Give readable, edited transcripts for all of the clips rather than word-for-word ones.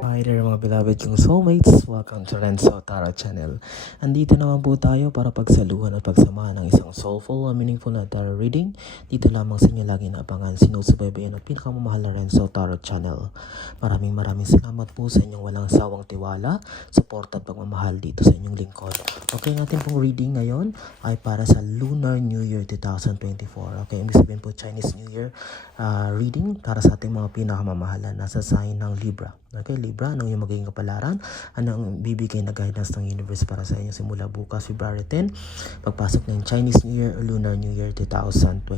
Hi there mga beloved kong soulmates, welcome to Renzo Tarot Channel. Andito naman po tayo para pagsaluhan at pagsamahan ng isang soulful o meaningful na tarot reading. Dito lamang sa inyo lagi naabangan, sinusubaybayan ang pinakamamahal na Renzo Tarot Channel. Maraming salamat po sa inyong walang sawang tiwala, support at pagmamahal dito sa inyong lingkod. Okay, natin pong reading ngayon ay para sa Lunar New Year 2024. Okay, ibig sabihin po Chinese New Year reading para sa ating mga pinakamamahalan nasa sign ng Libra. Okay, Libra, anong yung magiging kapalaran? Anong bibigay na guidance ng universe para sa inyo simula bukas, February 10, pagpasok ng Chinese New Year o Lunar New Year 2024.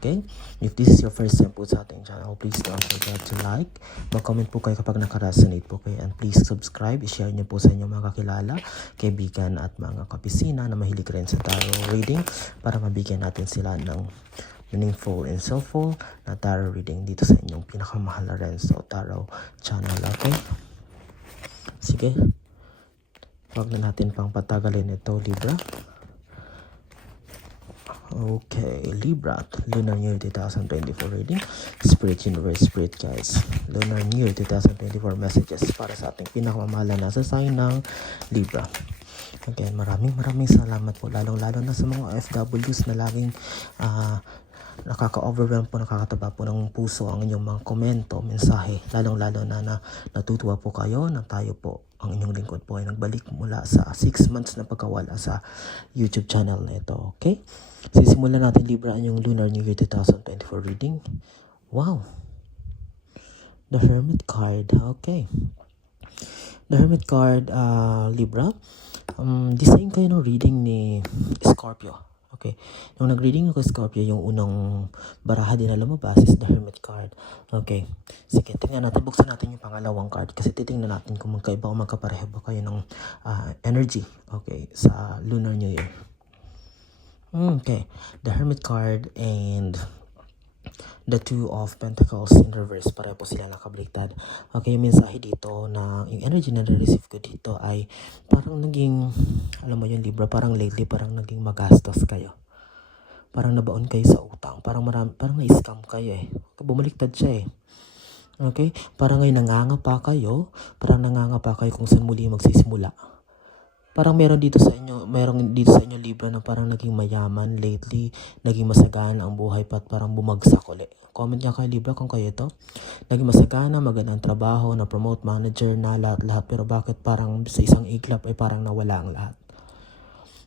Okay? If this is your first time po sa ating channel, please don't forget to like, mag-comment po kayo kapag nakaresonate po kayo, and please subscribe, i-share nyo po sa inyong mga kakilala, kaibigan at mga kapisina na mahilig rin sa tarot reading para mabigyan natin sila ng meaningful and soulful na tarot reading dito sa inyong pinakamahal na Renzo Tarot Channel. Okay? Sige. Huwag na natin pang patagalin ito, Libra. Okay, Libra, Lunar New Year 2024 reading. Spirit Universe, Spirit guys. Lunar New Year 2024 messages para sa ating pinakamamahal na sa sign ng Libra. Again, maraming salamat po, lalong-lalo na sa mga OFWs na laging nakaka-overwhelm po, nakakataba po ng puso ang inyong mga komento, mensahe, lalong-lalo na natutuwa po kayo na tayo po, ang inyong lingkod po ay nagbalik mula sa 6 months na pagkawala sa YouTube channel na ito. Okay? Sisimulan natin, Libra, ang yung Lunar New Year 2024 reading. Wow! The Hermit card. Okay. The Hermit card, Libra. Design kayo ng reading ni Scorpio. Okay. Nung nag-reading ako Scorpio, yung unang baraha din na lumabas is the Hermit card. Okay. Sige, tingnan natin. Buksan natin yung pangalawang card kasi titingnan natin kung magkaiba o magkapareho ba kayo ng energy. Okay. Sa Lunar New Year. Okay. The Hermit card and the Two of Pentacles in reverse, pareho po sila nakabaliktad. Okay, yung mensahe dito na yung energy na na-receive ko dito ay parang naging, alam mo yun Libra, parang lately parang naging magastos kayo. Parang nabaon kayo sa utang, parang na-scam kayo eh. Bumaliktad siya eh. Okay, parang ngayon nangangapa kayo kung saan muli magsisimula. Parang meron dito sa inyo Libra na parang naging mayaman lately, naging masagana ang buhay pa at parang bumagsak ulit. Comment niya kay Libra kung kayo to. Naging masagana, magandang trabaho, na promote, manager, na lahat. Pero bakit parang sa isang iglap ay parang nawala ang lahat?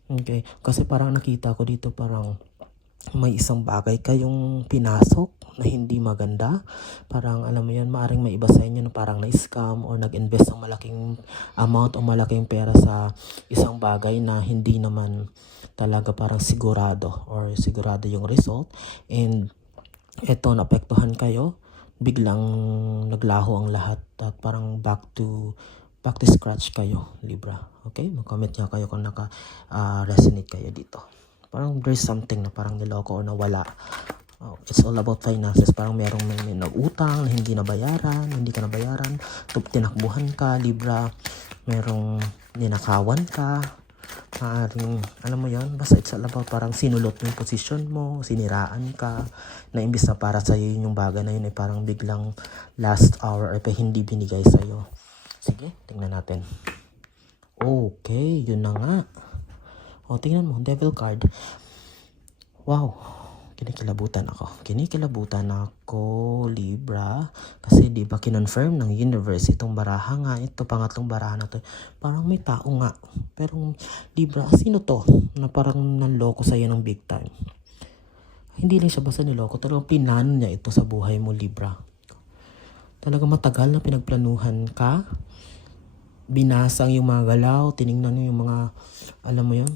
Okay, kasi parang nakita ko dito parang may isang bagay kayong pinasok na hindi maganda. Parang alam mo yan, maaaring may iba sa inyo na parang na-scam or nag-invest ng malaking amount o malaking pera sa isang bagay na hindi naman talaga parang sigurado yung result. And eto, naapektuhan kayo, biglang naglaho ang lahat at parang back to scratch kayo, Libra. Okay, mag-comment niya kayo kung resonate kayo dito. Parang there's something na parang niloko o nawala. It's all about finances. Parang merong may nag-utang na hindi ka nabayaran. Tinakbuhan ka, Libra. Merong ninakawan ka. Maaaring, alam mo yon, basta it's all about parang sinulot yung position mo, siniraan ka, na imbis na para sa'yo yung bagay na yun ay parang biglang last hour ay pa hindi binigay sa'yo. Sige, tingnan natin. Okay, yun na nga. O, tingnan mo, Devil card. Wow, kinikilabutan ako, Libra. Kasi di ba kinonfirm ng universe itong baraha nga, ito pangatlong baraha na to. Parang may tao nga. Pero Libra, sino to na parang nanloko sa'yo ng big time? Hindi lang siya basta niloko, talagang pinano niya ito sa buhay mo, Libra. Talagang matagal na pinagplanuhan ka. Binasang yung mga galaw, tiningnan yung mga, alam mo yun,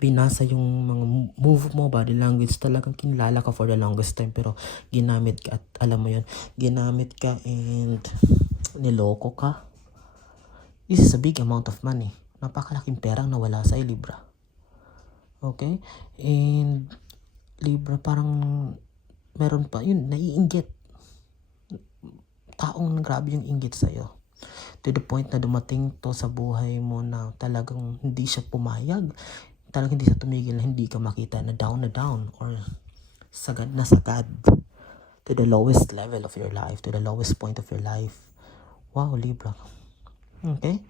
binasa yung mga move mo, body language, talagang kinilala ka for the longest time pero ginamit ka at alam mo yun, ginamit ka and niloko ka. This is a big amount of money. Napakalaking perang nawala sa Libra. Okay? And Libra, parang meron pa, yun, naiinggit. Taong grabe yung inggit sa'yo. To the point na dumating to sa buhay mo na talagang hindi siya pumayag. Talagang hindi siya tumigil na hindi ka makita na down or sagad na sagad to the lowest level of your life, to the lowest point of your life. Wow, Libra. Okay?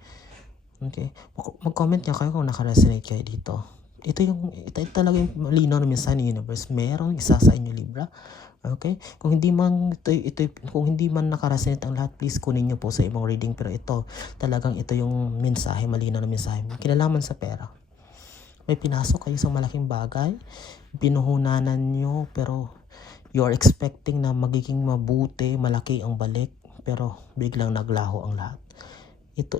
Okay. Mag-comment nga kayo kung naka-resonate kayo dito. Ito talaga yung malinaw na mensahe ng universe. Meron isa sa inyo, Libra. Okay? Kung hindi man kung hindi man naka-resonate ang lahat, please kunin niyo po sa ibang reading, pero ito yung mensahe, malinaw na mensahe. Kinalaman sa pera. May pinasok kayo sa malaking bagay, pinuhunanan nyo, pero you're expecting na magiging mabuti, malaki ang balik, pero biglang naglaho ang lahat.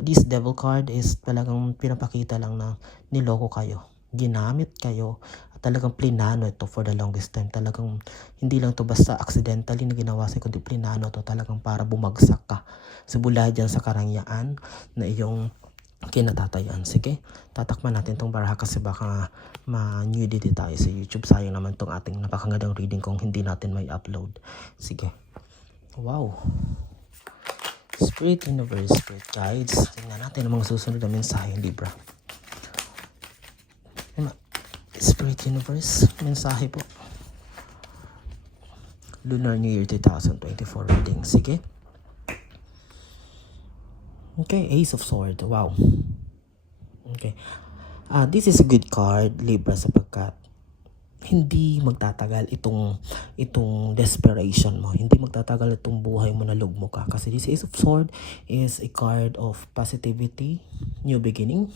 This devil card is talagang pinapakita lang na niloko kayo, ginamit kayo, at talagang plinano ito for the longest time. Talagang hindi lang to basta accidentally na ginawa sa'yo, kundi plinano to talagang para bumagsak ka sa dyan sa karangyaan na iyong kinatatayuan. Sige, tatakpan natin tong baraha kasi baka ma-nudity tayo sa YouTube. Sayang naman tong ating napakagandang reading kung hindi natin may upload. Sige. Wow. Spirit Universe, Spirit Guides. Tingnan natin ang mga susunod na mensahe, Libra. Spirit Universe, mensahe po. Lunar New Year 2024 reading. Sige. Okay, Ace of Swords. Wow. Okay. This is a good card, Libra, sapagkat hindi magtatagal itong desperation mo. Hindi magtatagal itong buhay mo na lugmo ka. Kasi this Ace of Swords is a card of positivity, new beginning,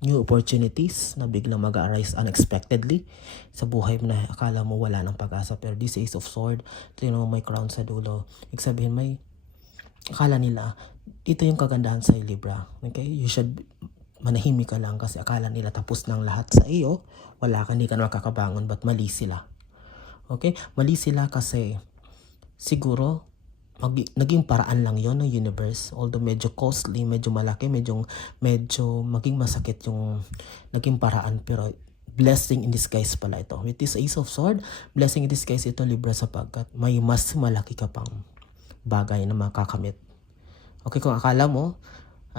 new opportunities na biglang mag-arise unexpectedly sa buhay mo na akala mo wala ng pag-asa. Pero this Ace of Swords, may crown sa dulo. Ibig sabihin, akala nila, ito yung kagandahan sa Libra. Okay? You should manahimik ka lang kasi akala nila tapos ng lahat sa iyo. Wala ka, hindi ka makakabangon, but mali sila. Okay? Mali sila kasi siguro naging paraan lang yon ng universe. Although medyo costly, medyo malaki, medyo maging masakit yung naging paraan, pero blessing in disguise pala ito. With this Ace of Swords, blessing in disguise ito, Libra, sapagkat may mas malaki ka pang bagay na makakamit. Okay, kung akala mo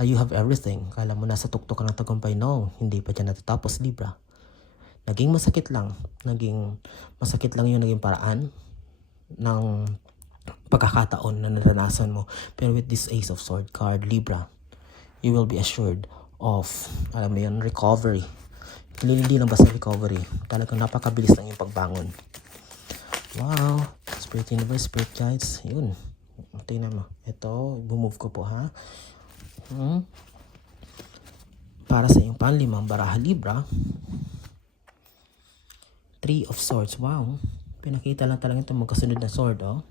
you have everything, akala mo nasa tuktok ka ng tagumpay, no, hindi pa dyan natatapos, Libra. Naging masakit lang yung naging paraan ng pagkakataon na naranasan mo. Pero with this Ace of Swords card, Libra, you will be assured of, recovery. Hindi lang basta recovery, talagang napakabilis lang yung pagbangon. Wow, Spirit Universe, Spirit Guides, yun. Tingnan mo, ito, bumove ko po, ha. Para sa iyong panlimang baraha, Libra, Three of Swords. Wow, pinakita lang talaga ito magkasunod na sword, oh.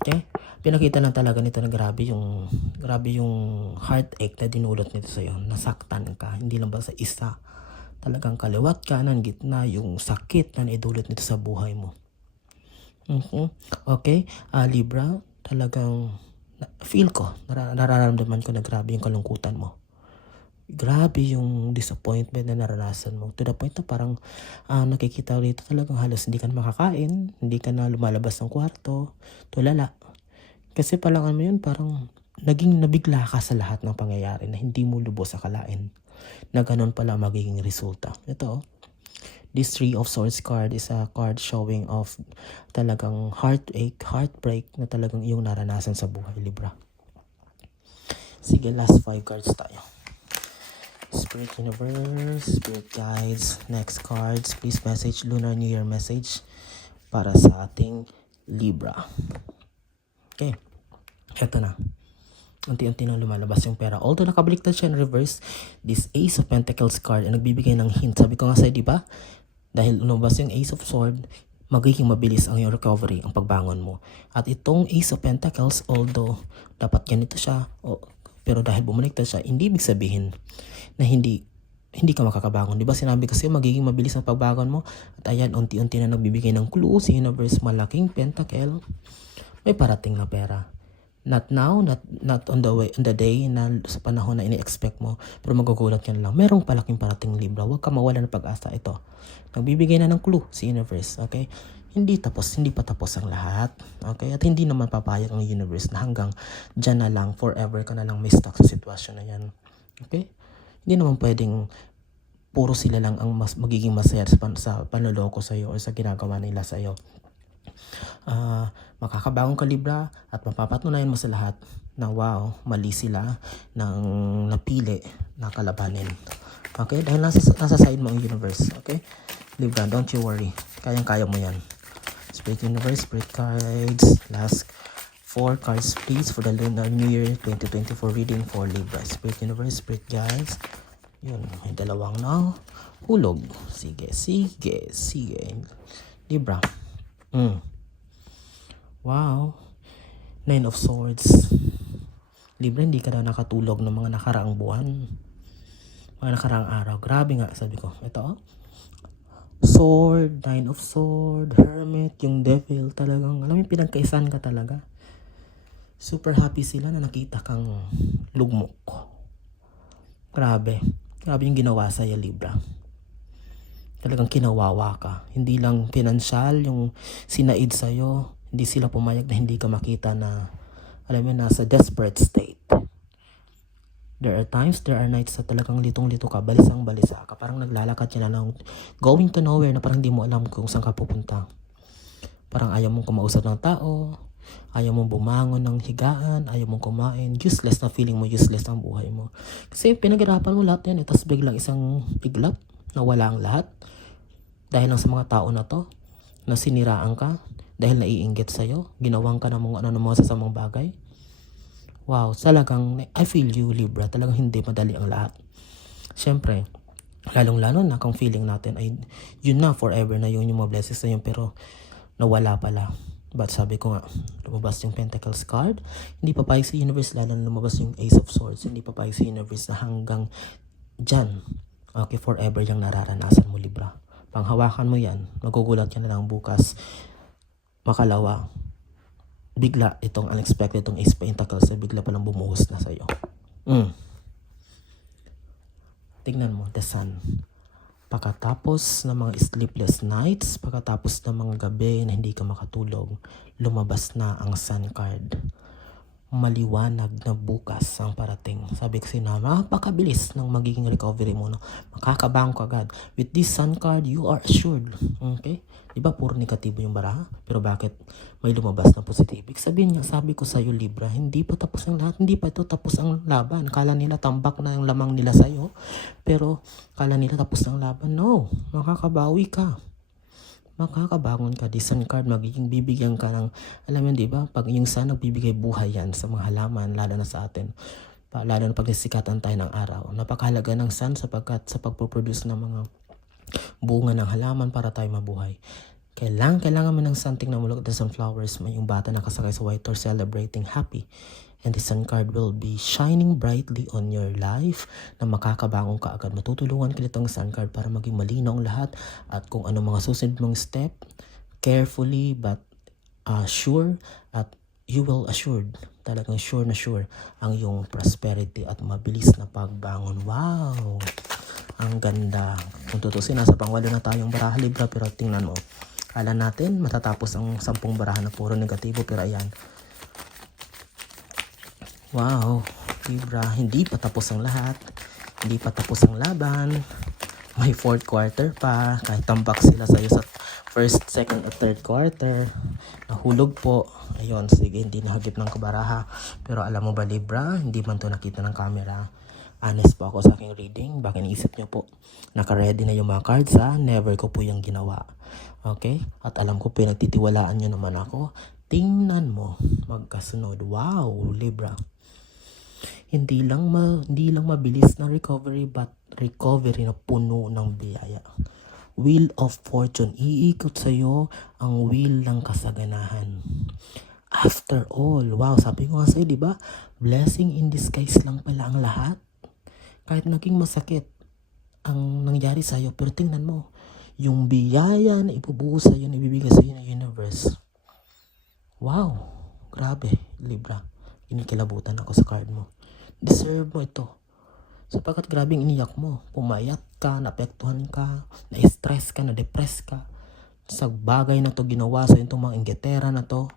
Okay, pinakita lang talaga nito na grabe yung heartache na dinulot nito sa iyo. Nasaktan ka, hindi lang ba sa isa, talagang kaliwat kanan gitna yung sakit na naidulot nito sa buhay mo. Okay, Libra, talagang feel ko, nararamdaman ko na grabe yung kalungkutan mo. Grabe yung disappointment na naranasan mo. To the point na parang nakikita rito talagang halos hindi ka na makakain, hindi ka na lumalabas ng kwarto, tulala. Kasi palang yun, parang naging nabigla ka sa lahat ng pangyayari na hindi mo lubos akalain na ganun pala magiging resulta. Ito, this Three of Swords card is a card showing of talagang heartache, heartbreak na talagang iyong naranasan sa buhay, Libra. Sige, last 5 cards tayo. Spirit Universe, Spirit Guides, next cards, please message Lunar New Year message para sa ating Libra. Okay, eto na. Unti-unti nang lumalabas yung pera. Although nakabaliktad siya in reverse, this Ace of Pentacles card ay nagbibigay ng hint. Sabi ko nga sa'yo, di ba? Dahil lumabas yung Ace of Swords, magiging mabilis ang yung recovery, ang pagbangon mo. At itong Ace of Pentacles, although dapat ganito siya, pero dahil bumaliktad siya, hindi ibig sabihin na hindi ka makakabangon. Di ba sinabi kasi magiging mabilis ang pagbangon mo? At ayan, unti-unti na nagbibigay ng clue si universe, malaking pentacle, may parating na pera. Not now, not on the day na sa panahon na ini-expect mo, pero magugulat ka na lang. Merong palaking parating, Libra. Huwag ka mawala ng pag-asa. Ito, nagbibigay na ng clue si universe. Okay? Hindi pa tapos ang lahat. Okay? At hindi naman papayag ang universe na hanggang dyan na lang, forever ka na lang may stuck sa sitwasyon na yan. Okay? Hindi naman pwedeng puro sila lang ang magiging masaya sa panloloko sa iyo o sa ginagawa nila sa iyo. Makakabangon ka Libra at mapapatunayan mo sa lahat na wow, mali sila ng napili na kalabanin. Okay? Dahil nasa side mo ang universe. Okay? Libra, don't you worry. Kayang-kaya mo yan. Spirit Universe, Spirit Cards. Last 4 cards please for the Lunar New Year 2024 reading for Libra. Spirit Universe, Spirit Guides. Yun, may dalawang na hulog. Sige. Libra. Wow. 9 of Swords. Libra, hindi ka daw nakatulog ng mga nakaraang buwan. Mga nakaraang araw. Grabe nga, sabi ko. Ito, Sword, 9 of Sword, Hermit, yung Devil. Talagang, alam mo, pinagkaisan ka talaga. Super happy sila na nakita kang lugmok. Grabe yung ginawa sa'yo, Libra. Talagang kinawawa ka. Hindi lang pinansyal yung sinaid sa'yo. Hindi sila pumayag na hindi ka makita na, alam mo, nasa desperate state. There are nights na talagang litong-lito ka, balisang-balisa ka. Parang naglalakad ka na ng going to nowhere na parang di mo alam kung saan ka pupunta. Parang ayaw mong kumausap ng tao, ayaw mong bumangon ng higaan, ayaw mong kumain. Useless na feeling mo, useless ang buhay mo. Kasi pinaghirapan mo lahat yan, tapos biglang isang iglap, nawala ang lahat. Dahil lang sa mga tao na to, na siniraan ka, dahil naiinggit sa'yo, ginawang ka ng mga sasamang bagay. Wow, talagang, I feel you, Libra. Talagang hindi madali ang lahat. Siyempre, lalong-lalo na kung feeling natin ay yun na, forever na yun yung mga blessings na yun, pero nawala pala. But sabi ko nga, lumabas yung Pentacles card, hindi papayag sa universe, lalo na lumabas yung Ace of Swords, hindi papayag sa universe na hanggang dyan, okay, forever yung nararanasan mo, Libra. Panghawakan mo yan, magugulat ka na lang bukas, makalawa, bigla itong unexpected, itong Ace Pentacles na bigla palang bumuhos na sa'yo. Tingnan mo, the Sun. Pagkatapos ng mga sleepless nights, pagkatapos ng mga gabi na hindi ka makatulog, lumabas na ang Sun card. Maliwanag na bukas ang parating. Sabi ko na napakabilis ng magiging recovery mo. No? Makakabango ka agad. With this Sun card, you are assured. Okay? Diba puro negatibo yung baraha? Pero bakit may lumabas na positive? Sabihin niya, sabi ko sa'yo Libra, hindi pa tapos ang lahat. Hindi pa ito tapos ang laban. Kala nila tambak na yung lamang nila sa'yo. Pero kala nila tapos ang laban. No, makakabawi ka. Makakabangon ka. This Sun card, magiging bibigyan ka ng, alam mo di ba, pag yung sun nagbibigay buhay yan sa mga halaman, lalo na sa atin, lalo na pag nisikatan tayo ng araw. Napakahalaga ng sun sapagkat sa pagpo-produce ng mga bunga ng halaman para tayo mabuhay. Kailangan mo ng something na mulog at sunflowers, may yung bata nakasakay sa white horse celebrating happy. And the Sun card will be shining brightly on your life na makakabangon ka agad. Matutulungan ka nitong Sun card para maging malinaw ang lahat at kung ano mga susunod mong step, carefully but sure, at you will assured, talagang sure na sure ang iyong prosperity at mabilis na pagbangon. Wow! Ang ganda. Kung tutusin, nasa pangwalo na tayong baraha, Libra, pero tingnan mo. Kala natin matatapos ang 10 baraha na puro negatibo, pero ayan. Wow, Libra, hindi pa tapos ang lahat. Hindi pa tapos ang laban. May 4th quarter pa. Kahit tambak sila sa'yo sa 1st, 2nd, at 3rd quarter. Nahulog po. Ayun, sige, hindi nahagip ng kabaraha. Pero alam mo ba, Libra, hindi man to nakita ng camera. Honest po ako sa aking reading. Baka iniisip nyo po, naka-ready na yung mga cards ha. Never ko po yung ginawa. Okay? At alam ko, pinagtitiwalaan nyo naman ako. Tingnan mo, magkasunod. Wow, Libra. Hindi lang mabilis na recovery, but recovery na puno ng biyaya. Wheel of Fortune. Iikot sa'yo ang wheel ng kasaganahan. After all, wow, sabi ko nga sa'yo, di ba? Blessing in disguise lang pala ang lahat. Kahit naging masakit ang nangyari sa'yo, pero tingnan mo, yung biyaya na ibubuhos sa'yo, na ibibigay sa'yo ng universe. Wow, grabe, Libra. Kinikilabutan ako sa card mo. Deserve mo ito. Sapagkat grabing iniyak mo. Pumayat ka, naapektuhan ka, na-stress ka, na-depress ka. Sa bagay na to ginawa sa itong mga inggitera na to,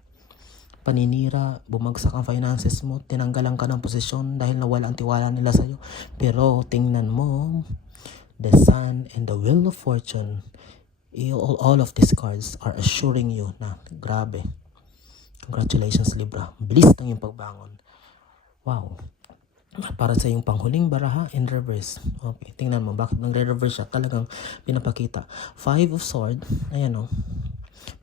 paninira, bumagsak ang finances mo, tinanggalan ka ng posisyon dahil nawala ang tiwala nila sa'yo. Pero tingnan mo, the Sun and the Wheel of Fortune, All of these cards are assuring you na grabe. Congratulations Libra. Bilis ng yung pagbangon. Wow. Para sa yung panghuling baraha in reverse. Okay, tingnan mo bakit nagre-reverse siya. Talagang pinapakita. 5 of Swords. Ayan o.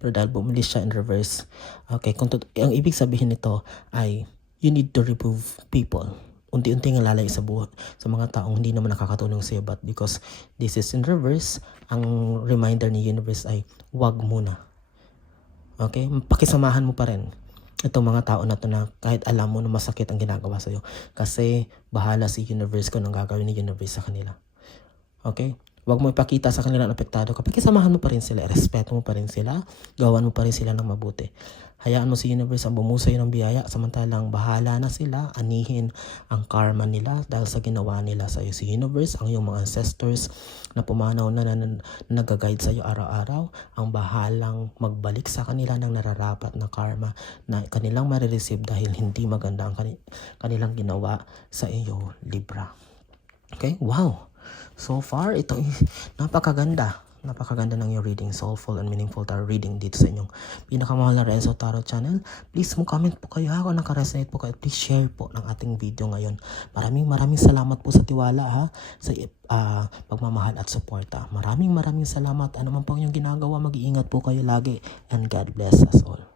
Pero dahil bumili siya in reverse. Okay, ang ibig sabihin nito ay you need to remove people. Unti-unti nga lalay sa buhat sa mga taong hindi naman nakakatulong sa iyo, but because this is in reverse, ang reminder ni universe ay wag muna. Okay? Pakisamahan mo pa rin itong mga tao na to na kahit alam mo na masakit ang ginagawa sa iyo, kasi bahala si universe kung anong gagawin ni universe sa kanila. Okay? Huwag mo ipakita sa kanila na apektado ka. Pakisamahan mo pa rin sila. Respeto mo pa rin sila. Gawan mo pa rin sila ng mabuti. Hayaan mo si universe ang bumusa ng biyaya. Samantalang bahala na sila. Anihin ang karma nila dahil sa ginawa nila sa iyo. Si universe, ang iyong mga ancestors na pumanaw na nag-guide sa iyo araw-araw, ang bahalang magbalik sa kanila ng nararapat na karma na kanilang marireceive dahil hindi maganda ang kanilang ginawa sa iyo, Libra. Okay? Wow! So far, ito napakaganda. Napakaganda ng yung reading, soulful and meaningful tarot reading dito sa inyong pinakamahal na Renzo Tarot channel. Please comment po kayo kung nakaresonate po kayo. Please share po ng ating video ngayon. Maraming salamat po sa tiwala ha, sa pagmamahal at suporta. Maraming salamat. Ano man po yung ginagawa, mag-iingat po kayo lagi and God bless us all.